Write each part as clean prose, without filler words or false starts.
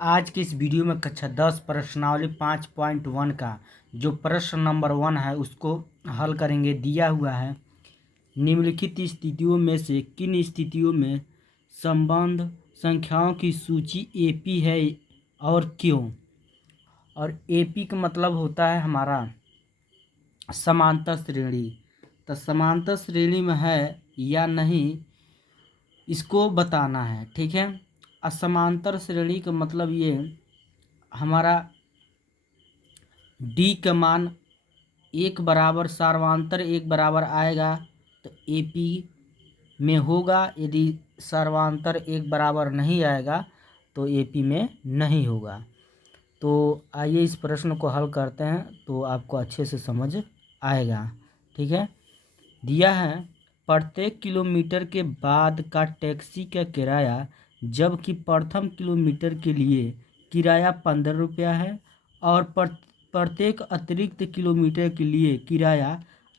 आज की इस वीडियो में कक्षा 10 प्रश्नावली 5.1 का जो प्रश्न नंबर 1 है उसको हल करेंगे। दिया हुआ है निम्नलिखित स्थितियों में से किन स्थितियों में संबंध संख्याओं की सूची एपी है और क्यों। और एपी का मतलब होता है हमारा समांतर श्रेणी। तो समांतर श्रेणी में है या नहीं इसको बताना है, ठीक है। असमांतर श्रेणी का मतलब ये हमारा डी का मान एक बराबर सर्वांतर एक बराबर आएगा तो एपी में होगा। यदि सर्वांतर एक बराबर नहीं आएगा तो एपी में नहीं होगा। तो आइए इस प्रश्न को हल करते हैं तो आपको अच्छे से समझ आएगा, ठीक है। दिया है प्रत्येक किलोमीटर के बाद का टैक्सी का किराया जबकि प्रथम किलोमीटर के लिए किराया 15 रुपया है और प्रत्येक अतिरिक्त किलोमीटर के लिए किराया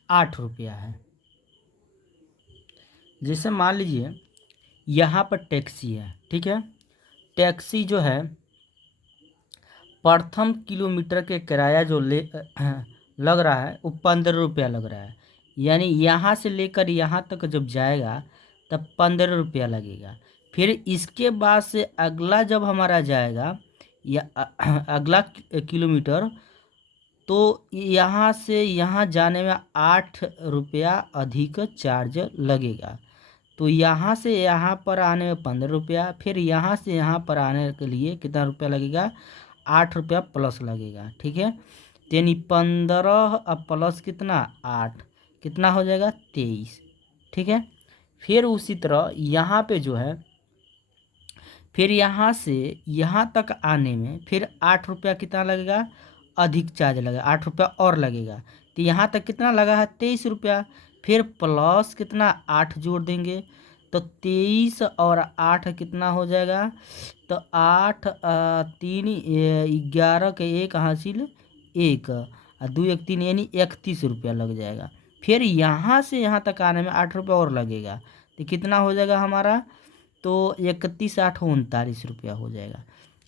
8 रुपया है। जैसे मान लीजिए यहाँ पर टैक्सी है, ठीक है। टैक्सी जो है प्रथम किलोमीटर के किराया जो लग रहा है वो 15 रुपया लग रहा है। यानी यहाँ से लेकर यहाँ तक जब जाएगा तब 15 रुपया लगेगा। फिर इसके बाद से अगला जब हमारा जाएगा या अगला किलोमीटर तो यहाँ से यहाँ जाने में 8 रुपया अधिक चार्ज लगेगा। तो यहाँ से यहाँ पर आने में 15 रुपया, फिर यहाँ से यहाँ पर आने के लिए कितना रुपया लगेगा, 8 रुपया प्लस लगेगा, ठीक है। यानी 15 अब प्लस कितना 8 कितना हो जाएगा 23, ठीक है। फिर उसी तरह यहाँ पे जो है फिर यहाँ से यहाँ तक आने में फिर 8 रुपया कितना लगेगा अधिक चार्ज लगेगा, 8 रुपया और लगेगा। तो यहाँ तक कितना लगा है 23 रुपया। फिर प्लस कितना 8 जोड़ देंगे तो 23 और 8 कितना हो जाएगा, तो 8 3 11 के 1 हासिल 1 और 2 1 3 यानी 31 रुपया लग जाएगा। फिर यहाँ से यहाँ तक आने में 8 रुपया और लगेगा तो कितना हो जाएगा हमारा, तो 31 8 39 रुपया हो जाएगा।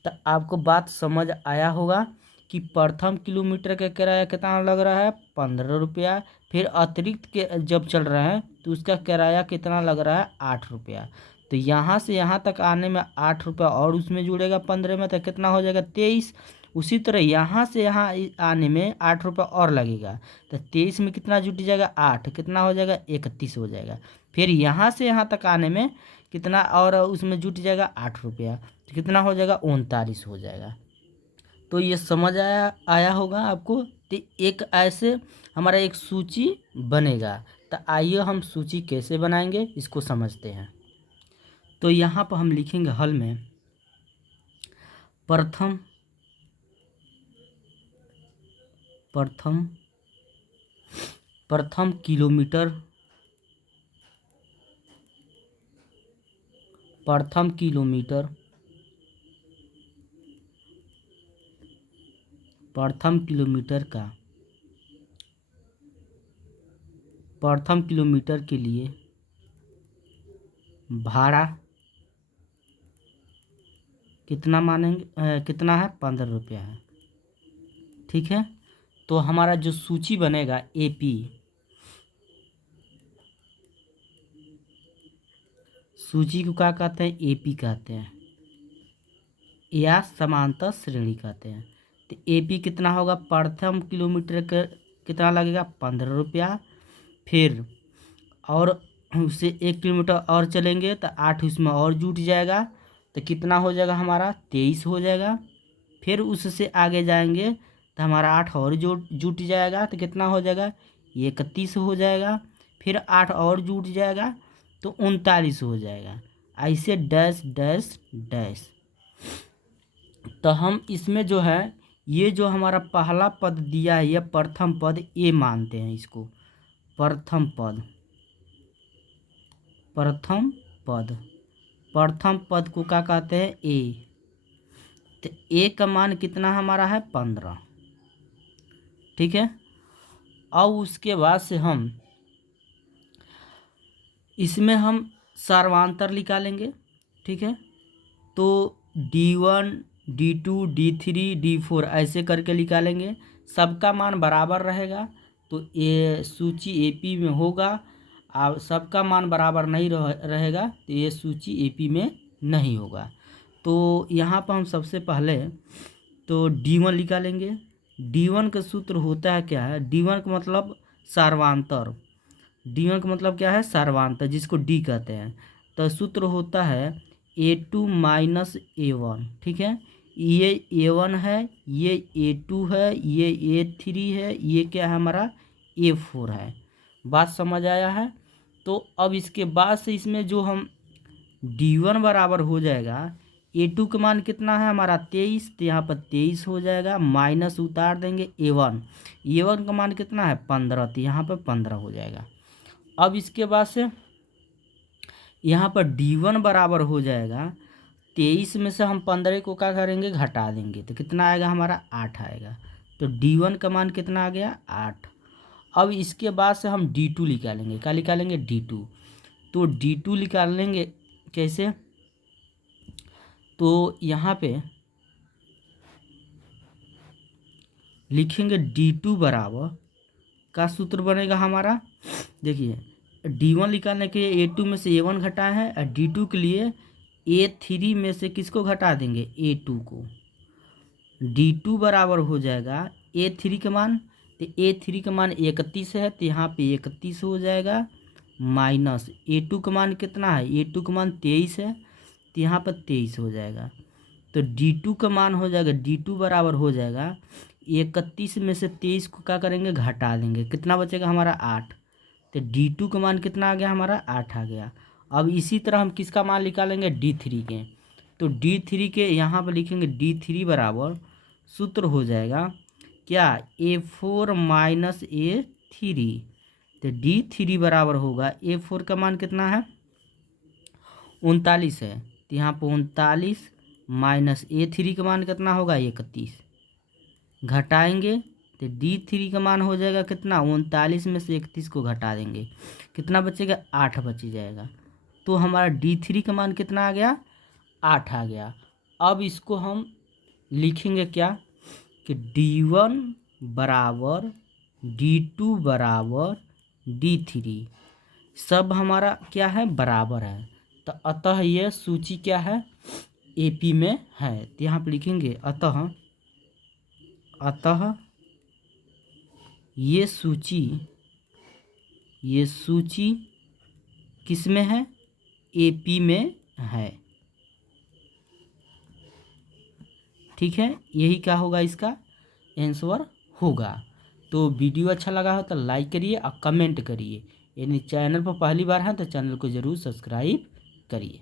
तो आपको बात समझ आया होगा कि प्रथम किलोमीटर का किराया कितना लग रहा है 15 रुपया, फिर अतिरिक्त के जब चल रहा है तो उसका किराया कितना लग रहा है 8 रुपया। तो यहाँ से यहाँ तक आने में 8 रुपया और उसमें जुड़ेगा 15 में तो कितना हो जाएगा 23। उसी तरह यहाँ से यहाँ आने में 8 रुपया और लगेगा तो 23 में कितना जुट जाएगा 8 कितना हो जाएगा 31 हो जाएगा। फिर यहाँ से यहाँ तक आने में कितना और उसमें जुट जाएगा 8 रुपया तो कितना हो जाएगा 39 हो जाएगा। तो ये समझ आया होगा आपको। तो एक ऐसे हमारा एक सूची बनेगा। तो आइए हम सूची कैसे बनाएंगे इसको समझते हैं। तो यहाँ पर हम लिखेंगे हल में प्रथम प्रथम प्रथम किलोमीटर प्रथम किलोमीटर प्रथम किलोमीटर का प्रथम किलोमीटर के लिए भाड़ा कितना मानेंगे कितना है 15 रुपया है, ठीक है। तो हमारा जो सूची बनेगा एपी सूची को क्या कहते हैं एपी कहते हैं या समांतर श्रेणी कहते हैं। तो एपी कितना होगा प्रथम किलोमीटर का कितना लगेगा 15 रुपया, फिर और उससे 1 किलोमीटर और चलेंगे तो 8 उसमें और जुट जाएगा तो कितना हो जाएगा हमारा 23 हो जाएगा। फिर उससे आगे जाएंगे तो हमारा 8 और जुट जाएगा तो कितना हो जाएगा 31 हो जाएगा। फिर 8 और जुट जाएगा तो 39 हो जाएगा। ऐसे डैश डैश डैश। तो हम इसमें जो है ये जो हमारा पहला पद दिया है यह प्रथम पद ए मानते हैं इसको। प्रथम पद प्रथम पद प्रथम पद को क्या कहते हैं ए। तो ए का मान कितना हमारा है 15, ठीक है। अब उसके बाद से हम इसमें हम सर्वांतर निकालेंगे, ठीक है। तो D1 D2 D3 D4 ऐसे करके निकालेंगे। सबका मान बराबर रहेगा तो ये सूची AP में होगा, और सबका मान बराबर नहीं रहेगा तो ये सूची AP में नहीं होगा। तो यहाँ पर हम सबसे पहले तो D1 निकालेंगे। D1 का सूत्र होता है क्या है, D1 का मतलब सर्वांतर, D1 का मतलब क्या है, सर्वांतर, जिसको D कहते हैं। तो सूत्र होता है A2 माइनस A1, ठीक है। ये A1 है, ये A2 है, ये A3 है, ये क्या है हमारा A4 है। बात समझ आया है। तो अब इसके बाद से इसमें जो हम D1 बराबर हो जाएगा, A2 का मान कितना है हमारा 23, तो यहाँ पर 23 हो जाएगा, माइनस उतार देंगे A1 का मान कितना है 15, तो यहाँ पर 15 हो जाएगा। अब इसके बाद से यहाँ पर D1 बराबर हो जाएगा 23 में से हम 15 को क्या करेंगे, घटा देंगे, तो कितना आएगा हमारा 8 आएगा। तो D1 का मान कितना आ गया 8। अब इसके बाद से हम D2 निकालेंगे। क्या निकालेंगे, D2। तो D2 निकाल लेंगे कैसे, तो यहाँ पे लिखेंगे D2 बराबर का सूत्र बनेगा हमारा, देखिए D1 निकालने के लिए A2 में से A1 घटाए हैं, और D2 के लिए A3 में से किसको घटा देंगे, A2 को। D2 बराबर हो जाएगा A3 का मान, तो A3 का मान 31 है, तो यहाँ पे 31 हो जाएगा, माइनस A2 का मान कितना है, A2 का मान 23 है, तो यहाँ पर 23 हो जाएगा। तो D2 का मान हो जाएगा, D2 बराबर हो जाएगा 31 में से 23 को क्या करेंगे, घटा देंगे, कितना बचेगा हमारा 8। तो D2 का मान कितना आ गया हमारा 8 आ गया। अब इसी तरह हम किसका मान निकालेंगे, D3 के। तो D3 के यहाँ पर लिखेंगे D3 बराबर सूत्र हो जाएगा क्या, A4 माइनस A3। तो D3 बराबर होगा, A4 का मान कितना है 39 है, तो यहाँ पर 39 माइनस A3 का मान कितना होगा 31, घटाएंगे तो D3 का मान हो जाएगा कितना, 39 में से 31 को घटा देंगे, कितना बचेगा 8 बच जाएगा। तो हमारा D3 का मान कितना आ गया 8 आ गया। अब इसको हम लिखेंगे क्या कि D1 बराबर D2 बराबर D3, सब हमारा क्या है बराबर है, तो अतः यह सूची क्या है AP में है। तो यहाँ पर लिखेंगे अतः ये सूची किस में है, AP में है, ठीक है। यही क्या होगा, इसका आंसर होगा। तो वीडियो अच्छा लगा हो तो लाइक करिए और कमेंट करिए। यदि चैनल पर पहली बार है तो चैनल को ज़रूर सब्सक्राइब करिए।